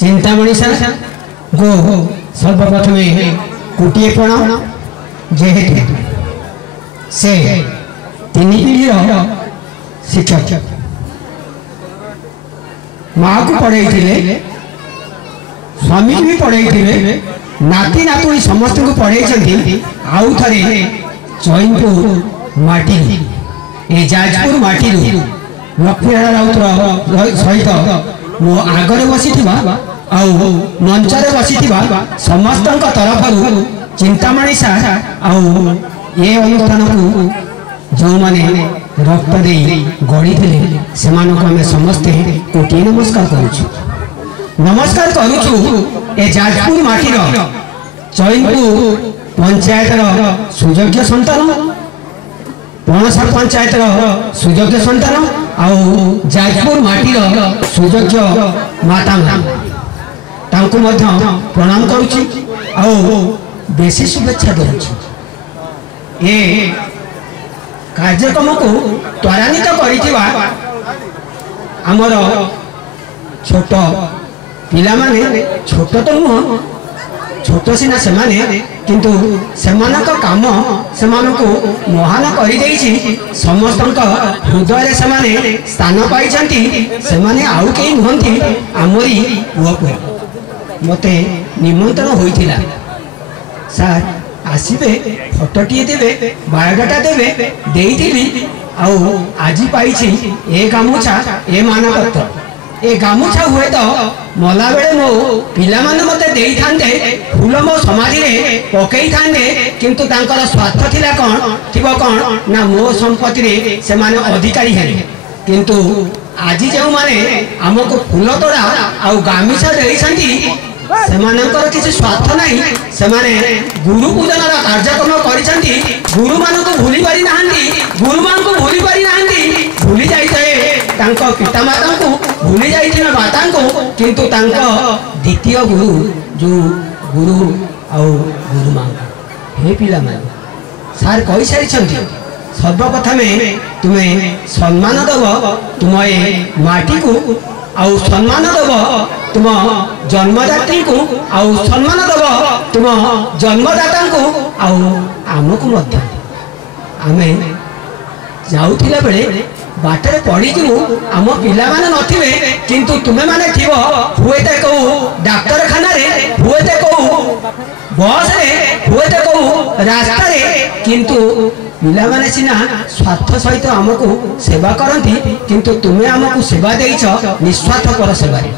चिंतामणि सार गो सर्वप्रथम गोटे प्रणाम जेहेतु से तीन पीढ़ीर शिक्षक माँ को पढ़े स्वामी भी पढ़े नाती नातुणी समस्त को पढ़े आउ थे चैनपुर माटी ए जाजपुर माटी लक्ष्मीनारायण राउतर सहित मो आगे बसी मंचर बसी समस्त तरफ चिंतामणि सार आउ ये अनुष्ठान को जो मैंने रक्त दे गढ़ी से आम समस्ते कोटी नमस्कार नमस्कार करुचु ए जाजपुर माटीर चैनपुर पंचायतर सुयोग्य संतान पणसर पंचायतर सुयोग्य संतान आउ जाजपुर माटीर सुयोग्य माता तांको प्रणाम करुच्ची आउ बेसी शुभेच्छा दूँ ये कार्यक्रम को त्वरान्वित करिथिबा आमर छोट पिला माने छोट तो नुह छोट सीना से माने किंतु सेमानक काम सेमानकु महान करि देइछि समस्त हृदय से माने स्थान पाई से माने आउ के नुहंती आमरी पुआ मते निमंत्रण होइथिला सर आसबे फटोटे देवे बायोडाटा देवे देइथिली आउ आज पाई ए गामुछा ए मानवत्व ए गामुछा हुए तो मला बेले मो पिला माने मते देई थांदे फूल मो समाधि रे पकई थांदे किंतु तांकर स्वार्थ थिला कोन थिबो कोन ना मो संपत्ति रे से माने अधिकारी हेले किंतु आज जे माने हमको फूल तोड़ा आउ गामिछा देई छंती सेमानकर किसी स्वार्थ नहीं सेमाने गुरु पूजन कार्यक्रम करिसंती गुरु मान को भूली पारि नाहंती गुरु मान को भूली पारि नाहंती भूली जाइए तांको पिता माता को भूली जाइए माता को किंतु तांको द्वितीय गुरु जो गुरु आउ गुरु मां हे पिला मान सार कहि सारी सर्वप्रथम तुम्हें सम्मान दब तुम माटी को आउ सम्मान दब तुम जन्मदात्री को आउ सम्मान दब तुम जन्मदाता को आउ आमको मध्य आमे जाउथिला बेले बाटरे पड़ी आम पिला माने नथिबे किंतु तुमे माने थिबो हुएते को डाक्तरखाना रे हुएते को बस रे हुएते को रास्ता रे किंतु पिला माने सिना स्वार्थ सहित आमको सेवा करती किंतु तुमे आमको सेवा देइछ निस्वार्थ पर सेवा रे